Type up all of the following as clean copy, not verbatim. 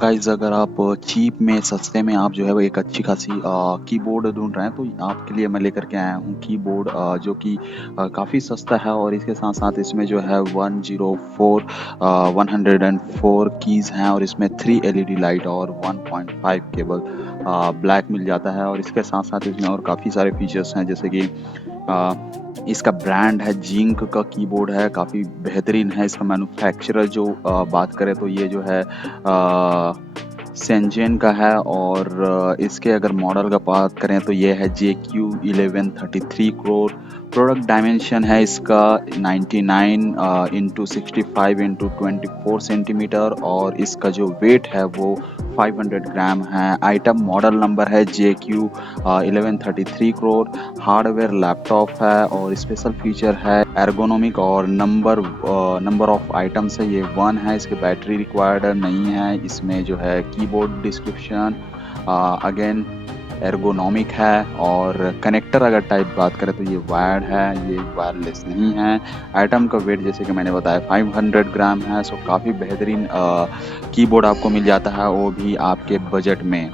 Guys, अगर आप cheap में सस्ते में आप जो है वो एक अच्छी खासी कीबोर्ड ढूंढ रहे हैं तो आपके लिए मैं लेकर के आया हूँ कीबोर्ड जो कि काफ़ी सस्ता है और इसके साथ साथ इसमें जो है 104 कीज़ हैं और इसमें 3 एलईडी लाइट और 1.5 केबल ब्लैक मिल जाता है। और इसके साथ साथ इसमें और काफ़ी सारे फीचर्स हैं, जैसे कि अ, इसका ब्रांड है जिंक का कीबोर्ड है, काफ़ी बेहतरीन है। इसका मैन्युफैक्चरर जो बात करें तो ये जो है सेंजेन का है। और इसके अगर मॉडल का बात करें तो ये है JQ1133 करोड़। प्रोडक्ट डायमेंशन है इसका 99 इंटू 65 इंटू 24 सेंटीमीटर और इसका जो वेट है वो 500 ग्राम है। आइटम मॉडल नंबर है JQ1133 करोड़। हार्डवेयर लैपटॉप है और स्पेशल फीचर है एर्गोनॉमिक और नंबर ऑफ आइटम्स है ये 1 है। इसकी बैटरी रिक्वायर्ड नहीं है। इसमें जो है कीबोर्ड डिस्क्रिप्शन अगेन एर्गोनॉमिक है। और कनेक्टर अगर टाइप बात करें तो ये वायर्ड है, ये वायरलेस नहीं है। आइटम का वेट जैसे कि मैंने बताया 500 ग्राम है। सो काफ़ी बेहतरीन कीबोर्ड आपको मिल जाता है, वो भी आपके बजट में।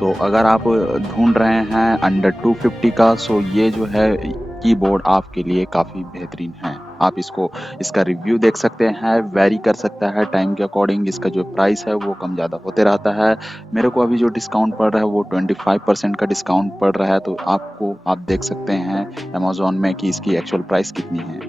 तो अगर आप ढूंढ रहे हैं अंडर 250 का, सो ये जो है कीबोर्ड आपके लिए काफ़ी बेहतरीन है। आप इसका रिव्यू देख सकते हैं, वैरी कर सकता है टाइम के अकॉर्डिंग। इसका जो प्राइस है वो कम ज़्यादा होते रहता है। मेरे को अभी जो डिस्काउंट पड़ रहा है वो 25% का डिस्काउंट पड़ रहा है, तो आप देख सकते हैं अमेज़न में कि इसकी एक्चुअल प्राइस कितनी है।